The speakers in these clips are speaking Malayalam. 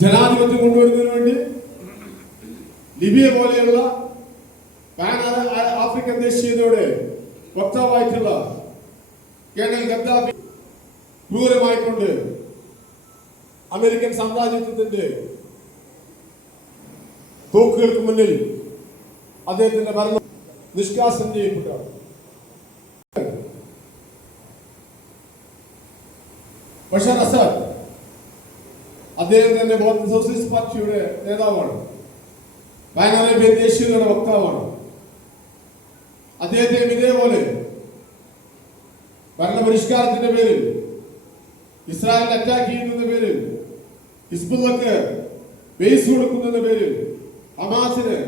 ജനാധിപത്യം കൊണ്ടുവരുന്നതിന് വേണ്ടി ലിബിയ പോലെയുള്ള ആഫ്രിക്കൻ ദേശീയതയുടെ വക്താവായിട്ടുള്ള കേണൽ ഗദ്ദാഫി ക്രൂരമായിക്കൊണ്ട് അമേരിക്കൻ സാമ്രാജ്യത്വത്തിന്റെ തോക്കുകൾക്ക് മുന്നിൽ അദ്ദേഹത്തിന്റെ ഭരണം നിഷ്കാസനം ചെയ്യപ്പെട്ടു ബഷർ അസാദ് അദ്ദേഹം തന്നെ ബോർഡ് സോഷ്യലിസ്റ്റ് പാർട്ടിയുടെ നേതാവാണ്. ബാംഗ്ലാദേശ് ദേശീയതയുടെ വക്താവാണ്. അദ്ദേഹത്തെയും ഇതേപോലെ ഭരണപരിഷ്കാരത്തിന്റെ പേരിൽ ഇസ്രായേൽ അറ്റാക്ക് ചെയ്യുന്നതിന്റെ പേരിൽ ഹിസ്ബുള്ളക്ക് ബേസ് കൊടുക്കുന്നതിന്റെ പേരിൽ ഹമാസിന്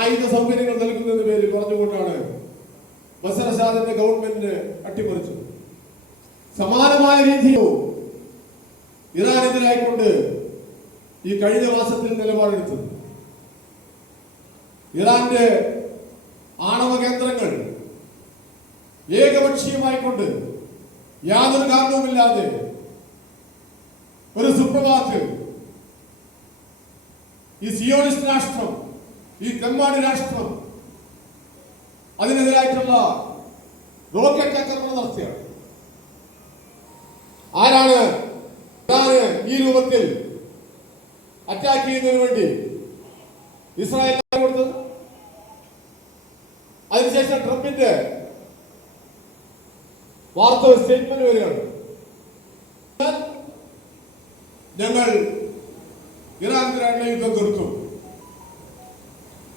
ആയുധ സൗകര്യങ്ങൾ നൽകുന്നതിന്റെ പേരിൽ പറഞ്ഞുകൊണ്ടാണ് ബസർ ഷാദിന്റെ ഗവൺമെന്റിന് അട്ടിമറിച്ചത്. സമാനമായ രീതിയോ ഇറാനെതിരായിക്കൊണ്ട് ഈ കഴിഞ്ഞ മാസത്തിൽ നിലപാടെടുത്തത് ഇറാന്റെ ആണവ കേന്ദ്രങ്ങൾ ഏകപക്ഷീയമായിക്കൊണ്ട് യാതൊരു കാരണവുമില്ലാതെ ഒരു സുപ്രഭാത് ഈ സിയോണിസ്റ്റ് രാഷ്ട്രം ഈ തെമ്മാടി രാഷ്ട്രം അതിനെതിരായിട്ടുള്ള റോക്കറ്റ് ആക്രമണം നടത്തിയാണ്. ആരാണ് ഇറാന് ഈ രൂപത്തിൽ അറ്റാക്ക് ചെയ്യുന്നതിന് വേണ്ടി ഇസ്രായേൽ കൊടുത്തത്? അതിനുശേഷം ട്രംപിന്റെ വാർത്ത സ്റ്റേറ്റ്മെന്റ് വരികയാണ്. ഞങ്ങൾ ഇറാനെതിരായുള്ള യുദ്ധം തീർത്തു.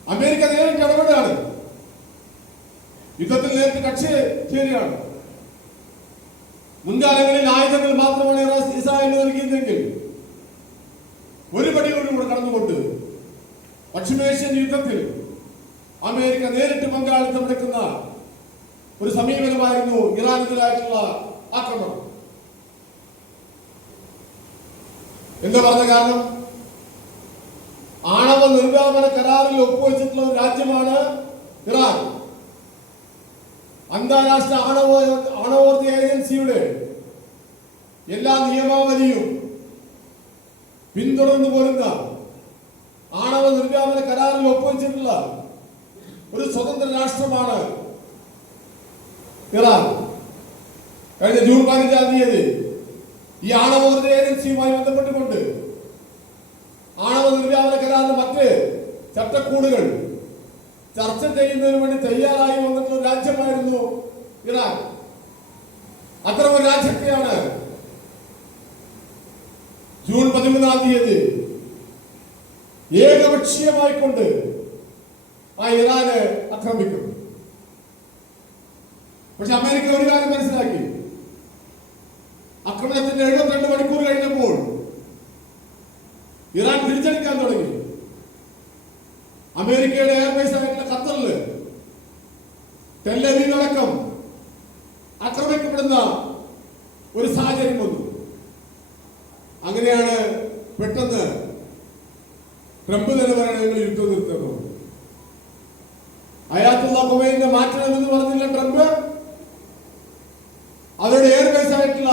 അമേരിക്ക നേരിട്ട് ഇടപെടുകയാണ്. യുദ്ധത്തിൽ നേരിട്ട് കക്ഷി ചേരുകയാണ്. മുൻകാലങ്ങളിൽ ആയുധങ്ങൾ മാത്രമാണ് ഇറാ- പശ്ചിമേഷ്യൻ യുദ്ധത്തിൽ അമേരിക്ക നേരിട്ട് പങ്കാളിത്തം എടുക്കുന്ന ഒരു സമീപനമായിരുന്നു ഇറാനെതിരായിട്ടുള്ള ആക്രമണം. എന്താ പറഞ്ഞ കാരണം? ആണവ നിർഗാമന കരാറിൽ ഒപ്പുവെച്ചിട്ടുള്ള ഒരു രാജ്യമാണ് ഇറാൻ. അന്താരാഷ്ട്ര ആണവ ആണവോർജ ഏജൻസിയുടെ എല്ലാ നിയമാവലിയും പിന്തുടർന്നു പോരുന്ന ആണവ കരാറിൽ ഒപ്പുവെച്ചിട്ടുള്ള ഒരു സ്വതന്ത്ര രാഷ്ട്രമാണ് ഇറാൻ. കഴിഞ്ഞ ജൂൺ പതിനഞ്ചാം തീയതി ഈ ആണവോർജ ഏജൻസിയുമായി ബന്ധപ്പെട്ടുകൊണ്ട് ആണവ നിർവ്യാപന കരാറിന്റെ മറ്റ് ചട്ടക്കൂടുകൾ ചർച്ച ചെയ്യുന്നതിന് വേണ്ടി തയ്യാറായി വന്നിട്ടുള്ള രാജ്യമായിരുന്നു ഇറാൻ. അത്തരം ഒരു രാജ്യത്തെയാണ് ജൂൺ പതിമൂന്നാം തീയതി ഏകപക്ഷീയമായിക്കൊണ്ട് ആ ഇറാന് ആക്രമിക്കുന്നു പക്ഷെ അമേരിക്ക ഒരു കാര്യം മനസ്സിലാക്കി. ആക്രമണത്തിന്റെ എഴുപത്തിരണ്ട് മണിക്കൂർ കഴിഞ്ഞപ്പോൾ ഇറാൻ തിരിച്ചടിക്കാൻ തുടങ്ങി. അമേരിക്കയുടെ എയർബേസ് ആയിട്ടുള്ള ഖത്തറിൽ ടെല്ലവീവ് അടക്കം ആക്രമിക്കപ്പെടുന്ന ഒരു സാഹചര്യം വന്നു. അങ്ങനെയാണ് പെട്ടെന്ന് ട്രംപ് തന്നെ പറയണ യുദ്ധം നിർത്തുന്നു അയാത്തുള്ള കൊമൈനെ മാറ്റണമെന്ന് പറഞ്ഞില്ല ട്രംപ്. അവരുടെ എയർബേസ് ആയിട്ടുള്ള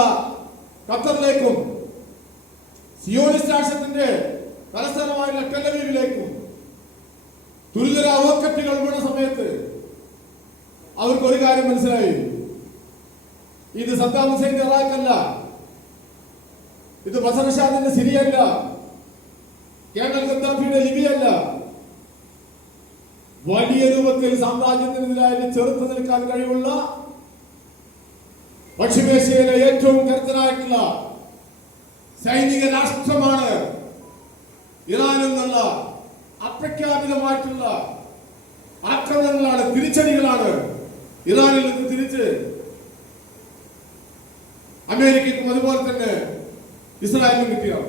ഖത്തറിലേക്കും സിയോണിസ്റ്റ് രാഷ്ട്രത്തിന്റെ തലസ്ഥാനമായുള്ള ടെലവീവിലേക്കും ദുരിതര റോക്കറ്റുകൾ വീണ സമയത്ത് അവർക്ക് ഒരു കാര്യം മനസ്സിലായി. ഇത് സദ്ദാം ഹുസൈൻ ഇറാഖല്ല. ഇത് ബസർഷാദിന്റെ സിരിയല്ല കേണൽ ഗദ്ദാഫിയുടെ ലിബിയല്ല വലിയ രൂപത്തിൽ സാമ്രാജ്യത്തിനെതിരായി ചെറുത്തു നിൽക്കാൻ കഴിവുള്ള പശ്ചിമേഷ്യയിലെ ഏറ്റവും കരുത്തനായിട്ടുള്ള സൈനിക രാഷ്ട്രമാണ് ഇറാൻ എന്നുള്ള അപ്രഖ്യാപിതമായിട്ടുള്ള ആക്രമണങ്ങളാണ് തിരിച്ചടികളാണ് ഇറാനിൽ നിന്ന് തിരിച്ച് അമേരിക്കയ്ക്കും അതുപോലെ തന്നെ ഇസ്രായേലിനും കിട്ടിയത്.